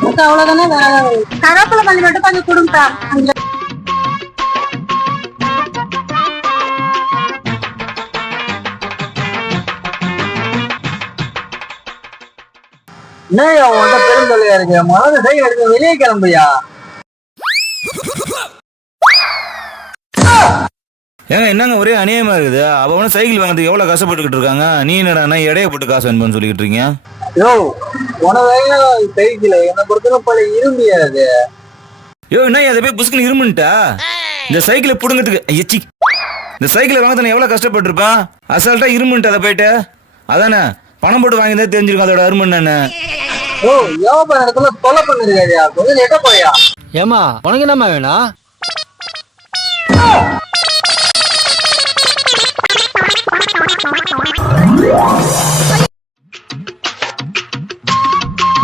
அவ்வளவுதானே வேற கருவேப்பிலை மல்லி மட்டும் கொஞ்சம் கொடுங்கக்கா அந்த என்னய்யா பெருந்தொல்லையா இருக்கு? முதல்ல சைக்கிள் எடுத்து வெளியே கிளம்புயா ஏங்க என்னங்க ஒரே அநியாயமா இருக்குது? அவ ஒன்று சைக்கிள் வாங்குறதுக்கு எவ்வளோ கஷ்டப்பட்டுக்கிட்டு இருக்காங்க? நீ என்னடா எடைய போட்டு காசு வேணும்னு சொல்லிக்கிட்டு இருக்கீங்க? யோ உனக்கு சைக்கிள். என்னை பொறுத்தவரை பழைய இரும்பியா அது. யோ என்ன அதை போய் புஸ்குன்னு இருமுன்ட்டா இந்த சைக்கிளை புடுங்கிறதுக்கு ஐயச்சி இந்த சைக்கிளை வாங்க எவ்வளோ கஷ்டப்பட்டிருப்பான்? அசால்ட்டா இருமுன்ட்டு அதை போயிட்டு? அதானே பணம் போட்டு வாங்கி தான் தெரிஞ்சிருக்கும் அதோட அருமை என்னன்னு. யோ யோகா இடத்துல தொலை பண்ணிருக்காதியா கொஞ்சம் நெட்ட போயா ஏமா உனக்கு என்னம்மா வேணும்?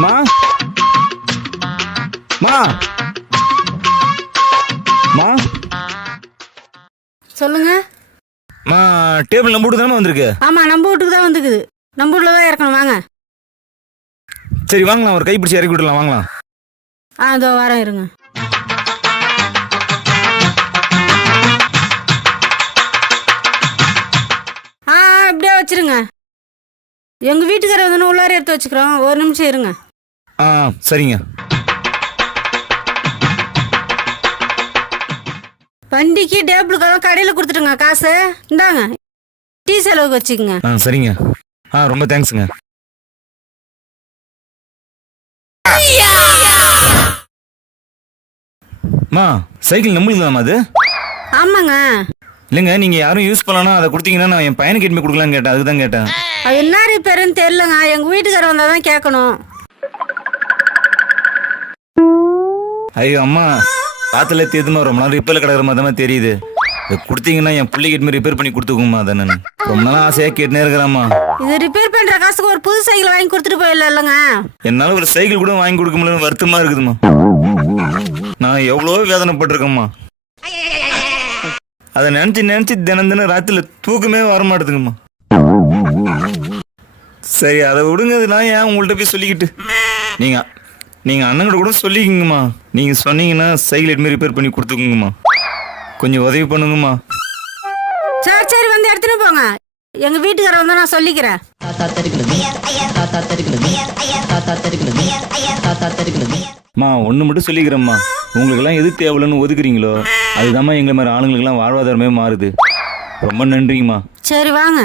மா. மா. மா. சொல்லுங்க. மா டேபிள் நம்ம வீட்டு தானே வந்திருக்கு? ஆமா நம்ம வீட்டுக்கு தான் வந்துக்குது நம்ம வீட்டில் தான் இறக்கணும் வாங்க. சரி வாங்கலாம். ஒரு கைப்பிடிச்சு இறக்கி விடலாம் வாங்கலாம். ஆ இதோ வரேன் இருங்க. ஆ இப்படியே வச்சிருங்க. எங்க வீட்டுக்காரர் வந்து உள்ளார எடுத்து வச்சுக்கிறோம். ஒரு நிமிஷம் இருங்க. ஆ சரிங்க. வண்டிக்கு டேபிளுக்கெல்லாம் கடையில் கொடுத்துட்டுங்க காசு. இந்தாங்க. டீ செலவுக்கு வச்சுக்கோங்க. ஆ சரிங்க. ஆ ரொம்ப தேங்க்ஸுங்க. மா சைக்கிள் நம்மளுக்கு தானே அது? ஆமாங்க. இல்லைங்க நீங்க யாரும் யூஸ் பண்ணலாம் அதை கொடுத்தீங்கன்னா நான் என் பையனுக்கு எதுவுமே கொடுக்கலான்னு கேட்டேன். அதுக்கு தான் கேட்டேன். அது என்ன ரிப்பேருன்னு தெரிலங்க எங்க வீட்டுக்காரர் வந்தால் தான் கேட்கணும். ஐயோ அம்மா. காத்துல தேதுமா ரொம்ப நாள் ரிப்பேர்ல கிடக்குற மாதிரி தான் தெரியுது. இதை கொடுத்தீங்கன்னா என் எதுவுமே ரிப்பேர் பண்ணி கொடுத்துக்குமா அதை நான் ரொம்ப நாள் ஆசையா கேட்டுனே இருக்கிறாம்மா. இது ரிப்பேர் பண்ற காசுக்கு ஒரு புது சைக்கிள் வாங்கி கொடுத்துட்டு போயிடல இல்லைங்க? என்னால ஒரு சைக்கிள் கூட வாங்கி கொடுக்க முடியல வருத்தமா இருக்குதுமா நான் எவ்வளோ வேதனைப்பட்டிருக்கேம்மா. அதை நினைச்சு நினைச்சு தினம் தினம் ராத்திரில தூக்கமே வர மாட்டேதுங்கம்மா சரி அதை விடுங்க நான் ஏன் உங்கள்கிட்ட போய் சொல்லிக்கிட்டு? நீங்க நீங்க அண்ணங்கிட்ட கூட சொல்லிக்கங்கம்மா. நீங்க சொன்னீங்கன்னா சைக்கிள் எதுவுமே ரிப்பேர் பண்ணி கொடுத்துக்குங்கம்மா. கொஞ்சம் உதவி பண்ணுங்கம்மா. சரி சரி வந்து எடுத்துட்டு போங்க. எங்க வீட்டுக்காரர் வந்து நான் சொல்லிக்கிறேன். மா ஒன்று மட்டும் சொல்லிக்கிறேம்மா. உங்களுக்கெல்லாம் எது தேவையில்லைன்னு ஒதுக்குறீங்களோ அதுதாம்மா எங்களை மாதிரி ஆளுங்களுக்கெல்லாம் வாழ்வாதாரமே மாறுது. ரொம்ப நன்றிங்கம்மா. சரி வாங்க.